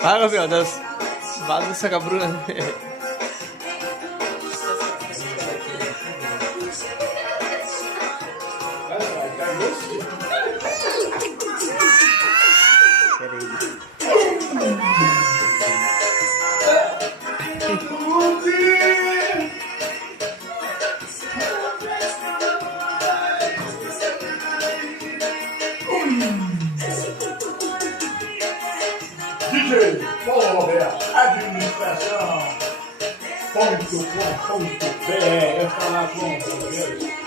Fala, meu Deus. Bagunça com a Bruna. DJ Paulo Roberto, administração, ponto, é falar com o Rogério.